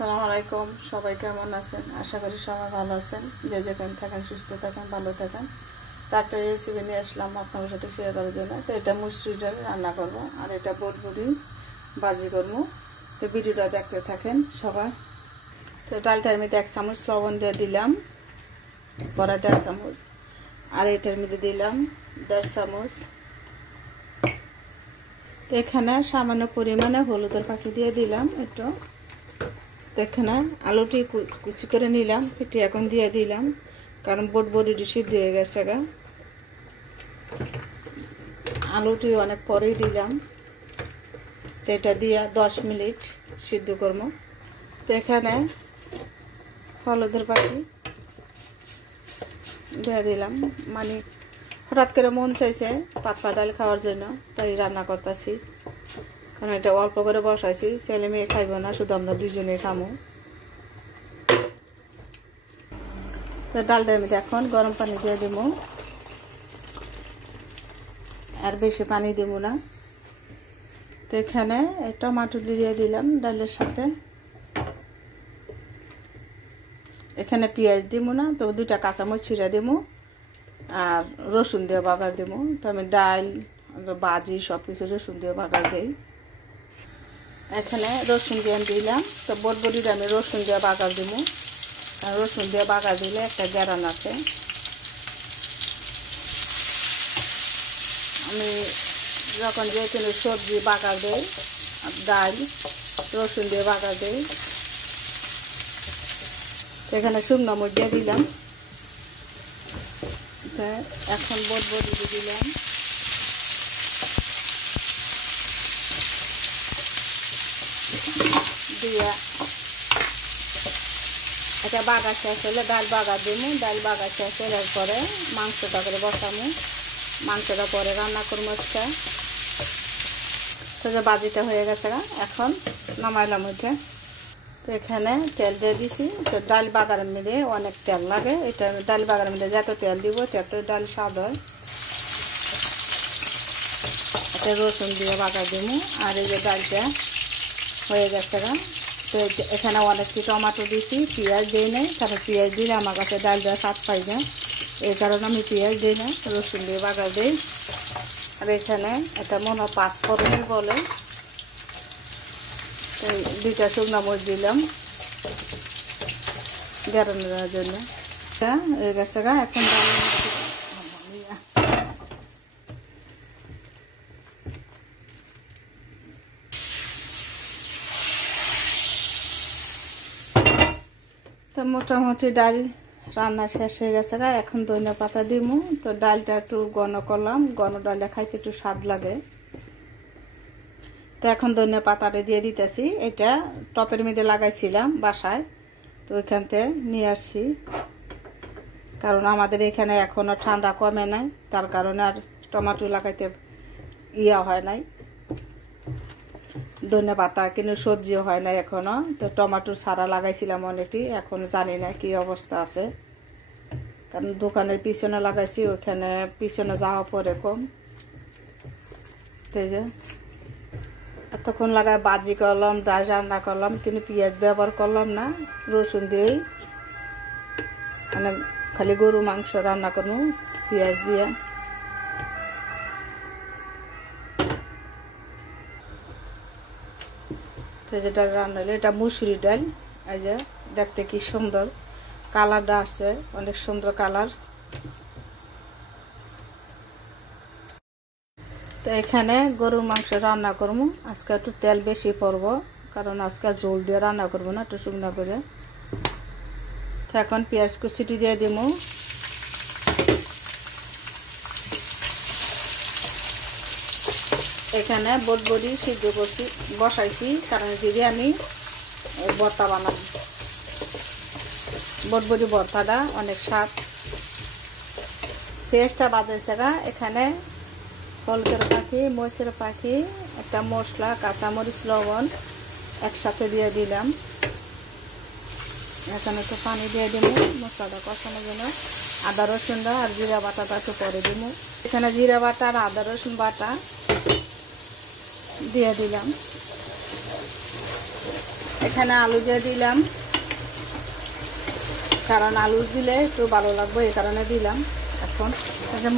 আসসালামু আলাইকুম। সবাই কেমন আছেন? আশা করি সবাই ভালো আছেন। যে যেখানে থাকেন সুস্থ থাকেন, ভালো থাকেন। তো একটা রেসিপি নিয়ে আসলাম আপনাদের সাথে শেয়ার করার জন্য। তো এটা মুসুরি ডাল রান্না করব, আর এটা বটবটি ভাজি করব। তো ভিডিওটা দেখতে থাকেন সবাই। তো ডালটার মধ্যে 1 চামচ লবণ দিয়ে দিলাম, পরে 1.5 চামচ, আর এটার মধ্যে দিলাম 1.5 চামচ। তো এখানে সামান্য পরিমাণে হলুদের পাখি দিয়ে দিলাম একটু। এখানে আলুটি কুচি করে নিলাম, এটি এখন দিয়ে দিলাম, কারণ বটবটিটি সিদ্ধ হয়ে গেছে গা। আলুটি অনেক পরেই দিলাম, তো এটা দিয়ে 10 মিনিট সিদ্ধ করবো। তো এখানে হলুদের পাখি দিয়ে দিলাম, মানে হঠাৎ করে মন চাইছে পাতলা ডাল খাওয়ার জন্য, তাই রান্না করতেছি। কারণ এটা অল্প করে বসাইছি, ছেলে মেয়ে খাইব না, শুধু আমরা দুজনে খামো। তো ডালটার মধ্যে এখন গরম পানি দিয়ে দেব, আর বেশি পানি দেব না। তো এখানে টমেটো দিয়ে দিলাম ডালের সাথে। এখানে পেঁয়াজ দিব না, তো 2টা কাঁচামরিচ ছিঁড়া দেব, আর রসুন দিয়ে বাগার দেব। তো আমি ডাল ভাজি সব কিছু রসুন দিয়ে বাগার দিই। এখানে রসুন দিয়ে দিলাম, তো বটবটিটা আমি রসুন দিয়ে বাগার দেবো, আর রসুন দিয়ে বাগার দিলে একটা গ্যারান আছে। আমি যখন যে কোনো সবজি বাগার দিই, ডাল রসুন দিয়ে বাগার দিই। এখানে শুকনো মরিচ দিয়ে দিলাম, এখন বটবটি দিয়ে দিলাম, দিয়ে এটা বাগার শেষ হলে ডাল বাগার দেবো। ডাল বাগার শেষ হলে পরে মাংসটা করে বসাবো, মাংসটা পরে রান্না করবো আজকে। তো যে ভাজিটা হয়ে গেছে, এখন নামাইলাম ওইটা। তো এখানে তেল দিয়ে দিছি। তো ডাল বাগারের মধ্যে অনেক তেল লাগে, এটা ডাল বাগারের মধ্যে যত তেল দিব তত ডাল স্বাদ হয়। এটা রসুন দিয়ে বাগার দেবো, আর এই যে ডালটা হয়ে গেছে। তো এখানে অনেকটি টমেটো দিছি, পেঁয়াজ দিই নাই, কারণ পেঁয়াজ দিলে আমার কাছে ডালটা স্বাদ পাই না, এই কারণে আমি পেঁয়াজ দিই না, রসুন দিয়ে বাগার দিই। আর এখানে এটা মনে হয় 5 ফোড়ন বলে, তো 2টা শুকনো মরিচ দিলাম গ্যারানোর জন্য। হয়ে গেছে এখন তো মোটামুটি ডাল রান্না শেষ হয়ে গেছে। এখন ধনিয়া পাতা দিব। তো ডালটা একটু ঘন করলাম, ঘন ডালটা খাইতে একটু স্বাদ লাগে। তো এখন ধনিয়া পাতাটা দিয়ে দিতেছি। এটা টপের মধ্যে লাগাইছিলাম বাসায়, তো ওইখান থেকে নিয়ে আসছি, কারণ আমাদের এখানে এখনো ঠান্ডা কমে নাই, তার কারণে আর টমেটো লাগাইতে হয় নাই। ধনিয়া পাতা কিন্তু সবজিও হয় না এখনো। তো টমেটো ছাড়া লাগাইছিলাম অনেকটি, এখন জানি না কি অবস্থা আছে, কারণ দোকানের পিছনে লাগাইছি, ওইখানে পিছনে যাওয়া পরে কম। তো যে এতক্ষণ লাগায় ভাজি করলাম, ডাল রান্না করলাম, কিন্তু পেঁয়াজ ব্যবহার করলাম না, রসুন দিয়েই, মানে খালি গরু মাংস রান্না করবো পেঁয়াজ দিয়ে। তো যেটা রান্না হলো এটা মুসুরি ডাল, এই যে দেখতে কি সুন্দর কালারটা আসছে, অনেক সুন্দর কালার। তো এখানে গরুর মাংস রান্না করবো, আজকে একটু তেল বেশি পড়বো, কারণ আজকে ঝোল দিয়ে রান্না করবো না, একটু শুকনো করে। তো এখন পেঁয়াজ কুচিটি দিয়ে দিব। এখানে বটবটি সিদ্ধ করছি বসাইছি, কারণ যদি আমি ভর্তা বানাবো, বটবটি ভর্তাটা অনেক স্বাদ। পেঁয়াজটা বাজাইছে এখানে হলুদের পাখি, মরিচের পাখি, একটা মশলা, কাঁচামরিচ, লবণ একসাথে দিয়ে দিলাম। এখানে একটু পানি দিয়ে দিব মশলাটা কষানোর জন্য। আদা রসুনটা আর জিরা বাটাটা একটু পরে দিব। এখানে জিরা বাটা আর আদা রসুন বাটা দিয়ে দিলাম। এখানে আলু দিয়ে দিলাম, কারণ আলু দিলে একটু ভালো লাগবে, এই কারণে দিলাম। এখন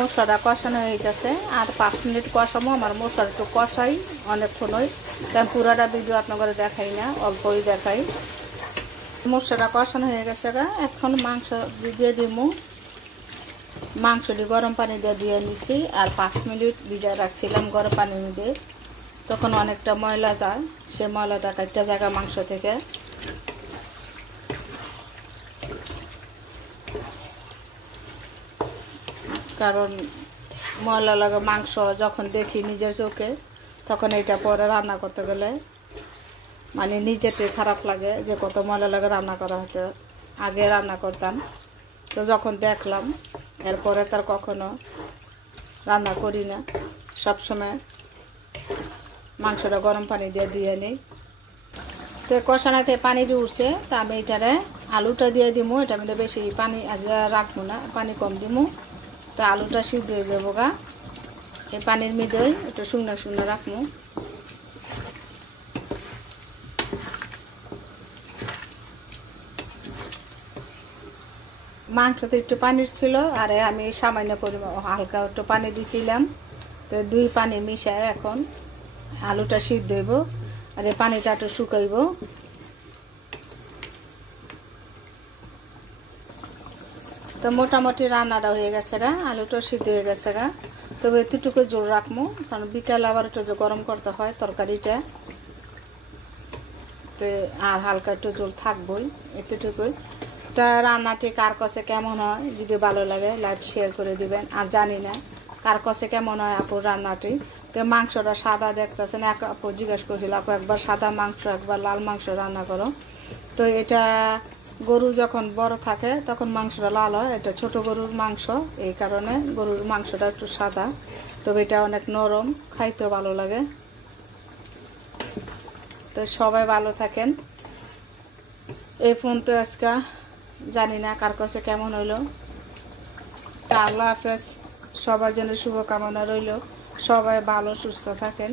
মশলাটা কষানো হয়ে গেছে, আর 5 মিনিট কষাবো। আমার মশলা একটু কষাই অনেকক্ষণই, কারণ পুরাটা ভিডিও আপনাদের দেখাই না, অল্পই দেখাই। মশলাটা কষানো হয়ে গেছে, এখন মাংস দিয়ে দিব। মাংসটি গরম পানি দিয়ে নিছি, আর 5 মিনিট ভিজায় রাখছিলাম গরম পানির মধ্যে। তখন অনেকটা ময়লা যায়, সে ময়লাটা কাটটা জায়গা মাংস থেকে। কারণ ময়লা লাগা মাংস যখন দেখি নিজের চোখে, তখন এটা পরে রান্না করতে গেলে মানে নিজেতে খারাপ লাগে যে কত ময়লা লাগে রান্না করা হতো। আগে রান্না করতাম, তো যখন দেখলাম এরপরে তার কখনো রান্না করি না। সবসময় মাংসটা গরম পানি দিয়ে নিই। তো কষানাতে পানি দিয়ে উঠছে, তা আমি এটারে আলুটা দিয়ে দিব। এটার মধ্যে বেশি পানি আজ রাখবো না, পানি কম দিব। তা আলুটা সিদ্ধ হয়ে যাবো গা, এই পানির মধ্যে একটু শুকনো শুকনো রাখবো। মাংসতে একটু পানির ছিল, আর আমি সামান্য পরিমাণ হালকা একটু পানি দিছিলাম। তো 2 পানি মিশায় এখন আলুটা সিদ্ধ হইব, আর এই পানিটা একটু শুকাইব। তো মোটামুটি রান্নাটা হয়ে গেছে গা, আলুটা সিদ্ধ হয়ে গেছে গা। তবে এতটুকু জোর রাখবো, কারণ বিকালে আবার একটু গরম করতে হয় তরকারিটা। তো আর হালকা একটু জল থাকবই, এতটুকুই। তা রান্নাটি কার কাছে কেমন হয়, যদি ভালো লাগে লাইক শেয়ার করে দিবেন। আর জানি না কার কাছে কেমন হয় আপুর রান্নাটি। তো মাংসটা সাদা দেখতেছেন, এক আপু জিজ্ঞাসা করছিল, আপু একবার সাদা মাংস একবার লাল মাংস রান্না করো। তো এটা গরু যখন বড় থাকে তখন মাংসটা লাল হয়, এটা ছোট গরুর মাংস, এই কারণে গরুর মাংসটা একটু সাদা। তবে এটা অনেক নরম, খাইতেও ভালো লাগে। তো সবাই ভালো থাকেন। এই ফোন তো আজকে জানি না কার কাছে কেমন হইলো। আল্লাহ হাফেজ, সবার জন্য শুভকামনা রইল। সবাই ভালো সুস্থ থাকেন।